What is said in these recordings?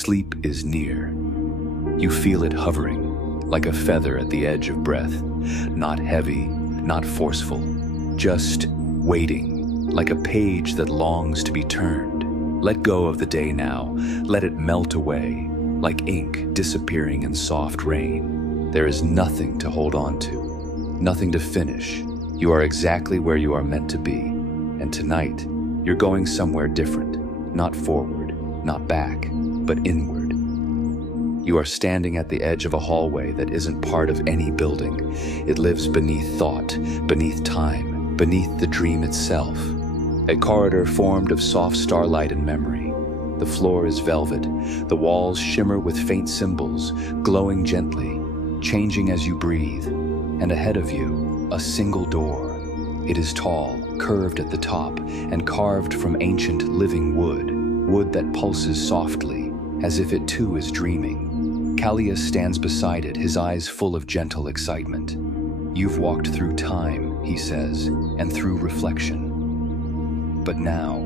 Sleep is near. You feel it hovering, like a feather at the edge of breath. Not heavy, not forceful, just waiting, like a page that longs to be turned. Let go of the day now, let it melt away, like ink disappearing in soft rain. There is nothing to hold on to, nothing to finish. You are exactly where you are meant to be, and tonight, you're going somewhere different, not forward, not back, but inward. You are standing at the edge of a hallway that isn't part of any building. It lives beneath thought, beneath time, beneath the dream itself. A corridor formed of soft starlight and memory. The floor is velvet, the walls shimmer with faint symbols, glowing gently, changing as you breathe. And ahead of you, a single door. It is tall, curved at the top, and carved from ancient living wood that pulses softly, as if it too is dreaming. Callias stands beside it, his eyes full of gentle excitement. You've walked through time, he says, and through reflection. But now,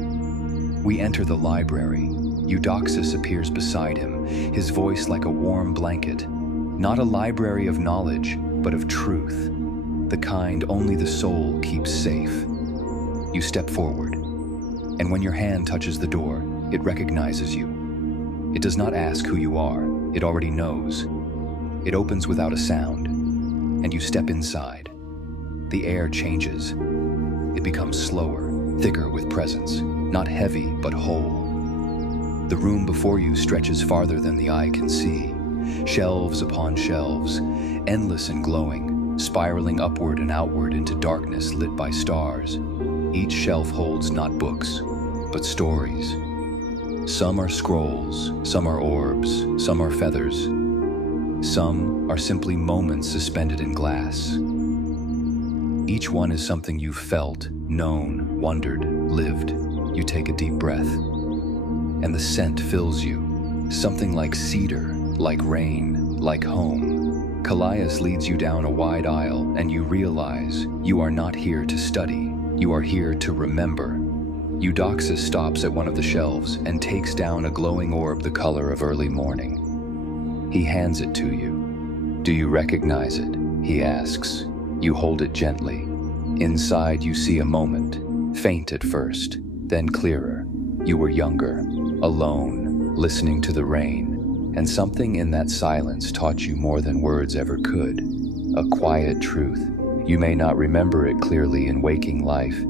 we enter the library. Eudoxus appears beside him, his voice like a warm blanket. Not a library of knowledge, but of truth, the kind only the soul keeps safe. You step forward, and when your hand touches the door, it recognizes you. It does not ask who you are, it already knows. It opens without a sound, and you step inside. The air changes. It becomes slower, thicker with presence, not heavy but whole. The room before you stretches farther than the eye can see. Shelves upon shelves, endless and glowing, spiraling upward and outward into darkness lit by stars. Each shelf holds not books, but stories. Some are scrolls, some are orbs, some are feathers. Some are simply moments suspended in glass. Each one is something you've felt, known, wondered, lived. You take a deep breath, and the scent fills you. Something like cedar, like rain, like home. Callias leads you down a wide aisle, and you realize you are not here to study. You are here to remember. Eudoxus stops at one of the shelves and takes down a glowing orb the color of early morning. He hands it to you. Do you recognize it? He asks. You hold it gently. Inside you see a moment, faint at first, then clearer. You were younger, alone, listening to the rain, and something in that silence taught you more than words ever could. A quiet truth. You may not remember it clearly in waking life,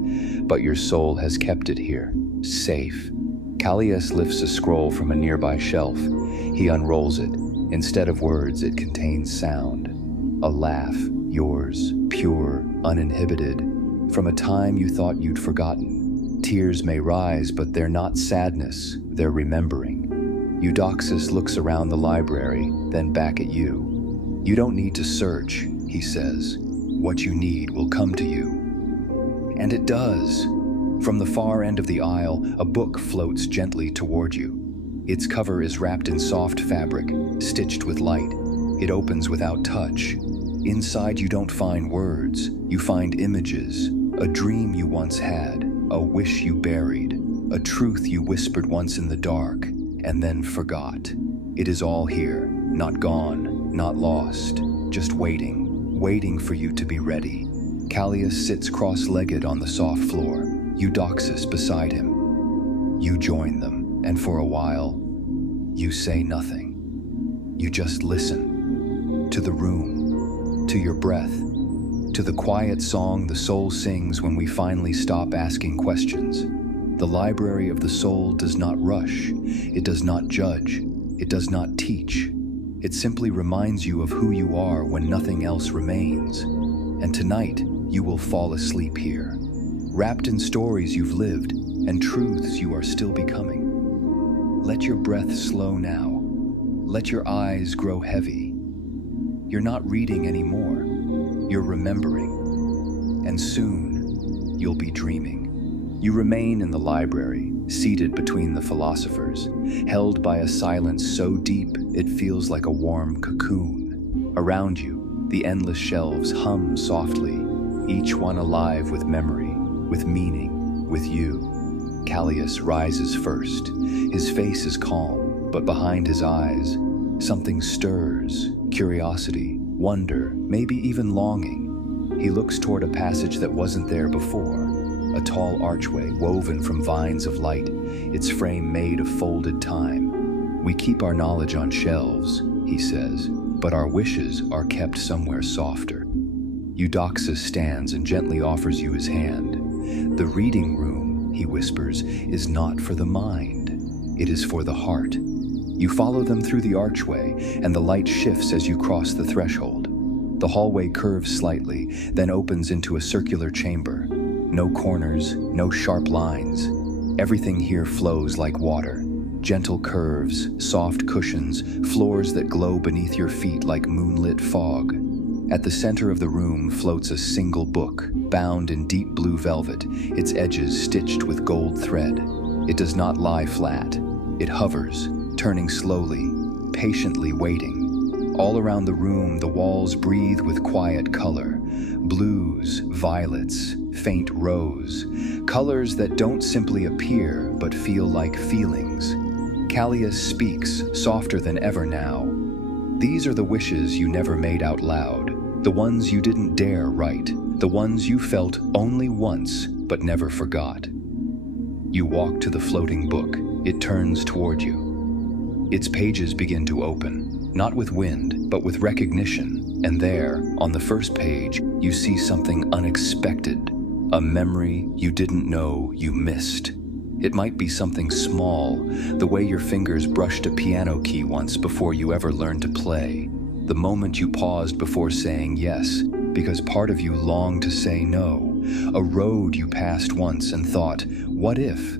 but your soul has kept it here, safe. Callias lifts a scroll from a nearby shelf. He unrolls it. Instead of words, it contains sound. A laugh, yours, pure, uninhibited, from a time you thought you'd forgotten. Tears may rise, but they're not sadness, they're remembering. Eudoxus looks around the library, then back at you. You don't need to search, he says. What you need will come to you. And it does. From the far end of the aisle, a book floats gently toward you. Its cover is wrapped in soft fabric, stitched with light. It opens without touch. Inside you don't find words, you find images. A dream you once had, a wish you buried, a truth you whispered once in the dark, and then forgot. It is all here, not gone, not lost, just waiting for you to be ready. Callias sits cross-legged on the soft floor, Eudoxus beside him. You join them, and for a while, you say nothing. You just listen. To the room, to your breath, to the quiet song the soul sings when we finally stop asking questions. The library of the soul does not rush, it does not judge, it does not teach. It simply reminds you of who you are when nothing else remains. And tonight, you will fall asleep here, wrapped in stories you've lived and truths you are still becoming. Let your breath slow now. Let your eyes grow heavy. You're not reading anymore. You're remembering. And soon, you'll be dreaming. You remain in the library, seated between the philosophers, held by a silence so deep it feels like a warm cocoon. Around you, the endless shelves hum softly, each one alive with memory, with meaning, with you. Callias rises first. His face is calm, but behind his eyes, something stirs, curiosity, wonder, maybe even longing. He looks toward a passage that wasn't there before, a tall archway woven from vines of light, its frame made of folded time. We keep our knowledge on shelves, he says, but our wishes are kept somewhere softer. Eudoxus stands and gently offers you his hand. The reading room, he whispers, is not for the mind. It is for the heart. You follow them through the archway, and the light shifts as you cross the threshold. The hallway curves slightly, then opens into a circular chamber. No corners, no sharp lines. Everything here flows like water. Gentle curves, soft cushions, floors that glow beneath your feet like moonlit fog. At the center of the room floats a single book, bound in deep blue velvet, its edges stitched with gold thread. It does not lie flat. It hovers, turning slowly, patiently waiting. All around the room, the walls breathe with quiet color. Blues, violets, faint rose. Colors that don't simply appear, but feel like feelings. Callias speaks, softer than ever now. These are the wishes you never made out loud, the ones you didn't dare write, the ones you felt only once, but never forgot. You walk to the floating book. It turns toward you. Its pages begin to open, not with wind, but with recognition. And there, on the first page, you see something unexpected, a memory you didn't know you missed. It might be something small, the way your fingers brushed a piano key once before you ever learned to play. The moment you paused before saying yes, because part of you longed to say no. A road you passed once and thought, what if?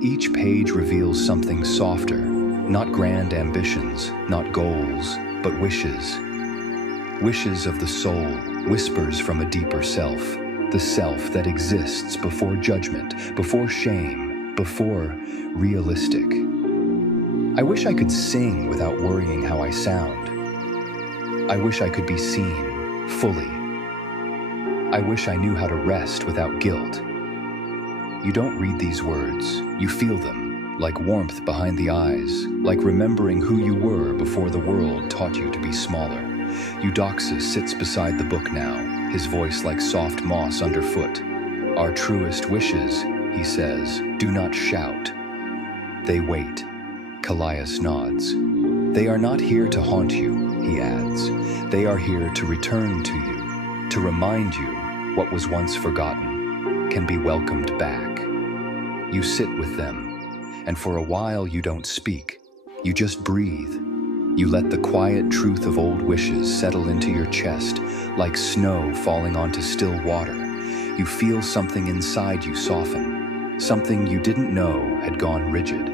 Each page reveals something softer, not grand ambitions, not goals, but wishes. Wishes of the soul, whispers from a deeper self, the self that exists before judgment, before shame, before realistic. I wish I could sing without worrying how I sound. I wish I could be seen, fully. I wish I knew how to rest without guilt. You don't read these words, you feel them, like warmth behind the eyes, like remembering who you were before the world taught you to be smaller. Eudoxus sits beside the book now, his voice like soft moss underfoot. Our truest wishes, he says, do not shout. They wait. Callias nods. They are not here to haunt you, he adds. They are here to return to you, to remind you what was once forgotten can be welcomed back. You sit with them, and for a while you don't speak. You just breathe. You let the quiet truth of old wishes settle into your chest, like snow falling onto still water. You feel something inside you soften, something you didn't know had gone rigid.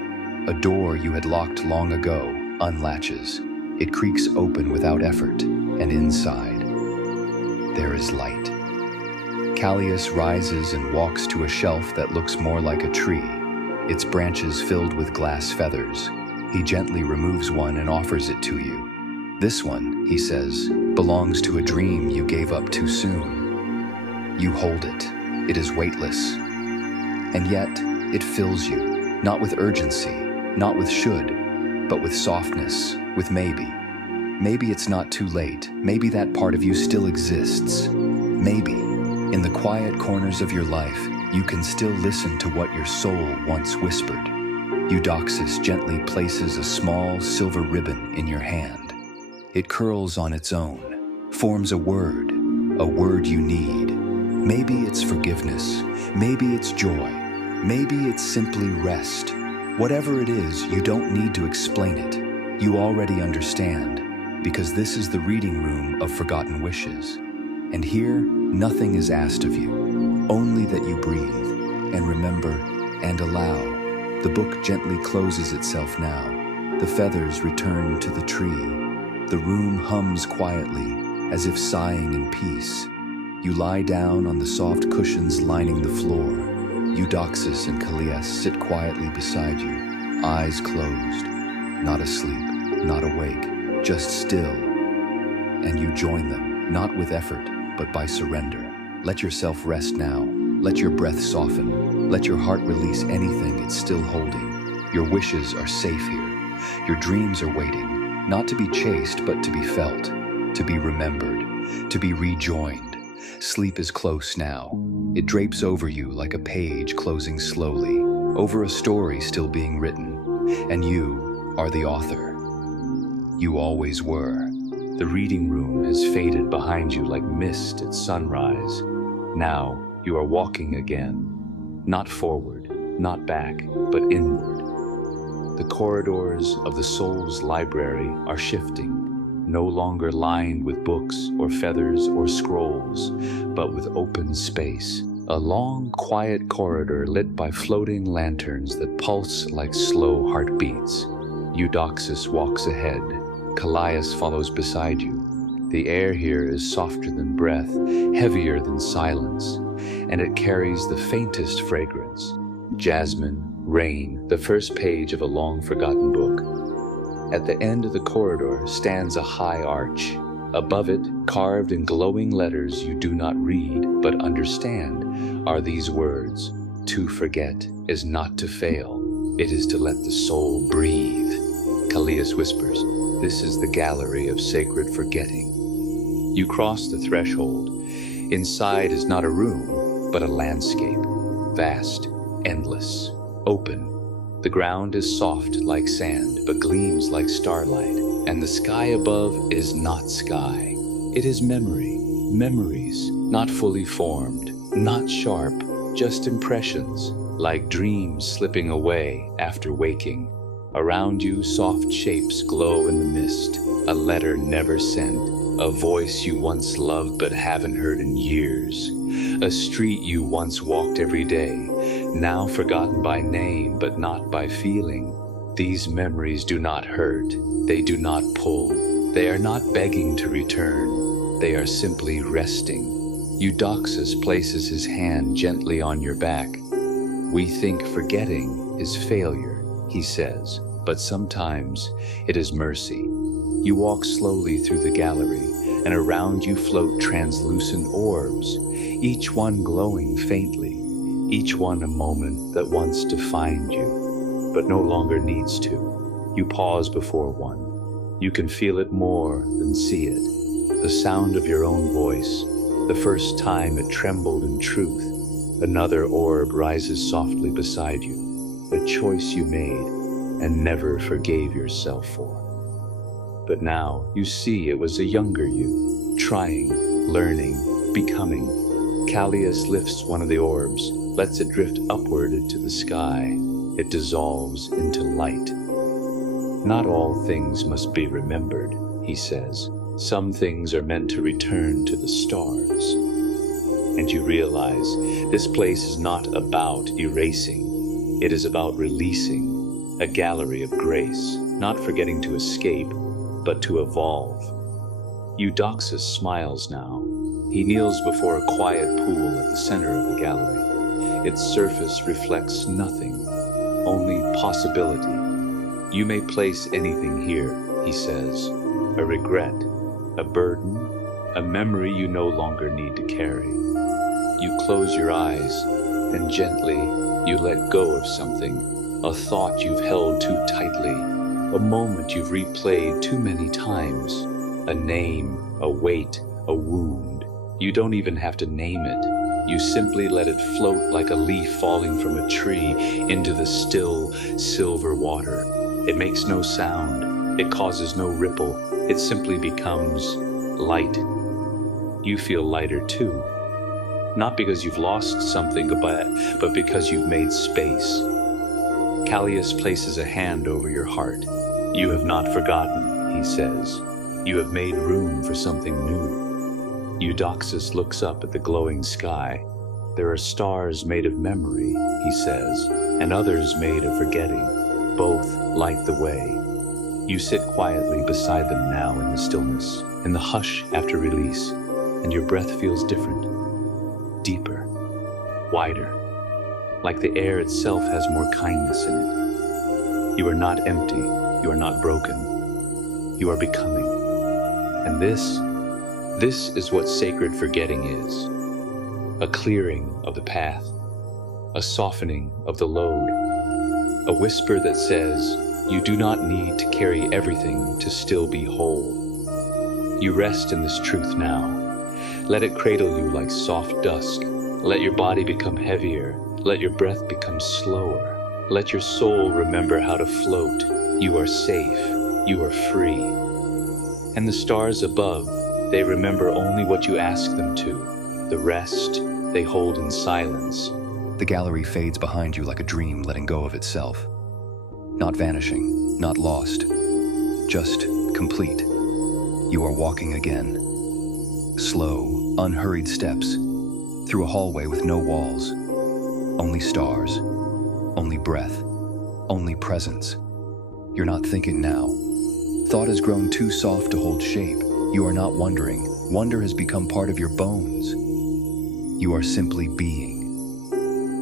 A door you had locked long ago unlatches. It creaks open without effort, and inside, there is light. Callias rises and walks to a shelf that looks more like a tree, its branches filled with glass feathers. He gently removes one and offers it to you. This one, he says, belongs to a dream you gave up too soon. You hold it. It is weightless. And yet, it fills you, not with urgency, not with should, but with softness, with maybe. Maybe it's not too late. Maybe that part of you still exists. Maybe. In the quiet corners of your life, you can still listen to what your soul once whispered. Eudoxus gently places a small silver ribbon in your hand. It curls on its own, forms a word you need. Maybe it's forgiveness, maybe it's joy, maybe it's simply rest. Whatever it is, you don't need to explain it. You already understand, because this is the reading room of forgotten wishes. And here, nothing is asked of you, only that you breathe, and remember, and allow. The book gently closes itself now. The feathers return to the tree. The room hums quietly, as if sighing in peace. You lie down on the soft cushions lining the floor. Eudoxus and Callias sit quietly beside you, eyes closed, not asleep, not awake, just still. And you join them, not with effort, but by surrender. Let yourself rest now. Let your breath soften. Let your heart release anything it's still holding. Your wishes are safe here. Your dreams are waiting, not to be chased, but to be felt, to be remembered, to be rejoined. Sleep is close now. It drapes over you like a page closing slowly, over a story still being written, and you are the author. You always were. The reading room has faded behind you like mist at sunrise. Now you are walking again, not forward, not back, but inward. The corridors of the soul's library are shifting, no longer lined with books or feathers or scrolls, but with open space. A long, quiet corridor lit by floating lanterns that pulse like slow heartbeats. Eudoxus walks ahead. Callias follows beside you. The air here is softer than breath, heavier than silence, and it carries the faintest fragrance. Jasmine, rain, the first page of a long-forgotten book. At the end of the corridor stands a high arch. Above it, carved in glowing letters you do not read but understand, are these words: "To forget is not to fail. It is to let the soul breathe." Callias whispers, "This is the gallery of sacred forgetting." You cross the threshold. Inside is not a room, but a landscape. Vast, endless, open. The ground is soft like sand, but gleams like starlight. And the sky above is not sky. It is memory. Memories, not fully formed, not sharp, just impressions, like dreams slipping away after waking. Around you, soft shapes glow in the mist. A letter never sent. A voice you once loved but haven't heard in years. A street you once walked every day, now forgotten by name but not by feeling. These memories do not hurt. They do not pull. They are not begging to return. They are simply resting. Eudoxus places his hand gently on your back. "We think forgetting is failure," he says, "but sometimes it is mercy." You walk slowly through the gallery, and around you float translucent orbs, each one glowing faintly, each one a moment that wants to find you, but no longer needs to. You pause before one. You can feel it more than see it. The sound of your own voice, the first time it trembled in truth. Another orb rises softly beside you, a choice you made and never forgave yourself for. But now you see it was a younger you, trying, learning, becoming. Callias lifts one of the orbs, lets it drift upward into the sky. It dissolves into light. "Not all things must be remembered," he says. "Some things are meant to return to the stars." And you realize this place is not about erasing. It is about releasing, a gallery of grace, not forgetting to escape, but to evolve. Eudoxus smiles now. He kneels before a quiet pool at the center of the gallery. Its surface reflects nothing, only possibility. "You may place anything here," he says. "A regret, a burden, a memory you no longer need to carry." You close your eyes, and gently you let go of something, a thought you've held too tightly, a moment you've replayed too many times, a name, a weight, a wound. You don't even have to name it. You simply let it float like a leaf falling from a tree into the still, silver water. It makes no sound. It causes no ripple. It simply becomes light. You feel lighter too. Not because you've lost something, but because you've made space. Callias places a hand over your heart. "You have not forgotten," he says. "You have made room for something new." Eudoxus looks up at the glowing sky. "There are stars made of memory," he says, "and others made of forgetting. Both light the way." You sit quietly beside them now in the stillness, in the hush after release, and your breath feels different, deeper, wider, like the air itself has more kindness in it. You are not empty, you are not broken, you are becoming. And this is what sacred forgetting is. A clearing of the path, a softening of the load, A whisper that says, you do not need to carry everything to still be whole. You rest in this truth now. Let it cradle you like soft dusk. Let your body become heavier. Let your breath become slower. Let your soul remember how to float. You are safe. You are free. And the stars above, they remember only what you ask them to. The rest, they hold in silence. The gallery fades behind you like a dream letting go of itself. Not vanishing, not lost, just complete. You are walking again. Slow, unhurried steps, through a hallway with no walls. Only stars, only breath, only presence. You're not thinking now. Thought has grown too soft to hold shape. You are not wondering. Wonder has become part of your bones. You are simply being.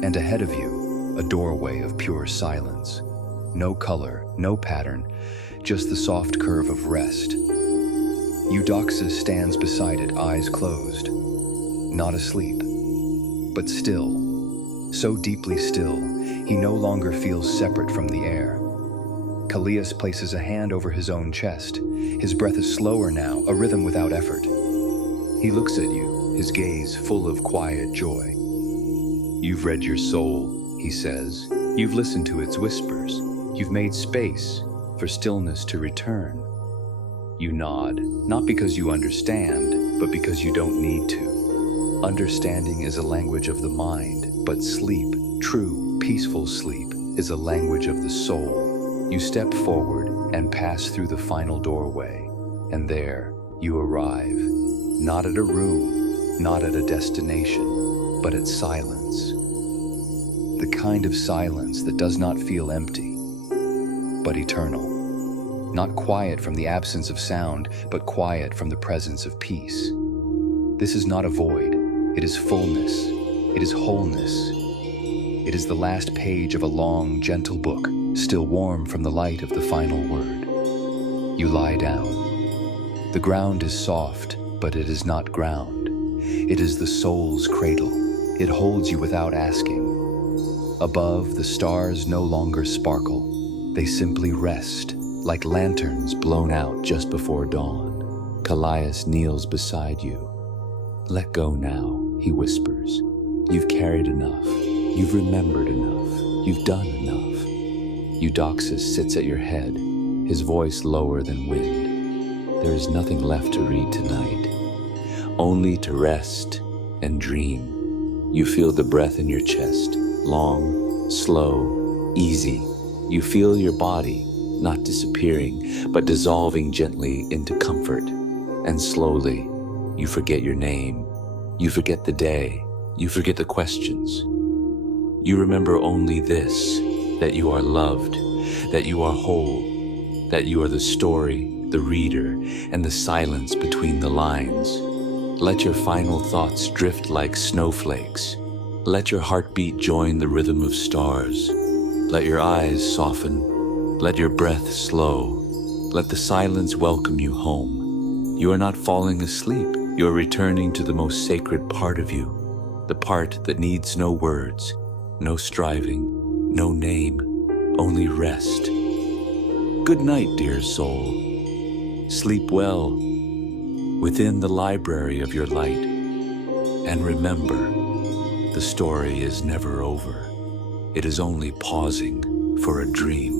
And ahead of you, a doorway of pure silence. No color, no pattern, just the soft curve of rest. Eudoxus stands beside it, eyes closed. Not asleep, but still. So deeply still, he no longer feels separate from the air. Callias places a hand over his own chest. His breath is slower now, a rhythm without effort. He looks at you, his gaze full of quiet joy. You've read your soul, he says. You've listened to its whispers. You've made space for stillness to return. You nod, not because you understand, but because you don't need to. Understanding is a language of the mind, but sleep, true, peaceful sleep, is a language of the soul. You step forward and pass through the final doorway, and there you arrive, not at a room, not at a destination, but at silence. The kind of silence that does not feel empty, but eternal. Not quiet from the absence of sound, but quiet from the presence of peace. This is not a void, it is fullness, it is wholeness. It is the last page of a long, gentle book, still warm from the light of the final word. You lie down. The ground is soft, but it is not ground. It is the soul's cradle. It holds you without asking. Above, the stars no longer sparkle. They simply rest, like lanterns blown out just before dawn. Callias kneels beside you. Let go now, he whispers. You've carried enough. You've remembered enough. You've done enough. Eudoxus sits at your head, his voice lower than wind. There is nothing left to read tonight, only to rest and dream. You feel the breath in your chest, long, slow, easy. You feel your body, not disappearing, but dissolving gently into comfort. And slowly, you forget your name. You forget the day. You forget the questions. You remember only this, that you are loved, that you are whole, that you are the story, the reader, and the silence between the lines. Let your final thoughts drift like snowflakes. Let your heartbeat join the rhythm of stars. Let your eyes soften. Let your breath slow. Let the silence welcome you home. You are not falling asleep. You are returning to the most sacred part of you, the part that needs no words, no striving, no name, only rest. Good night, dear soul. Sleep well within the library of your light. And remember, the story is never over. It is only pausing for a dream.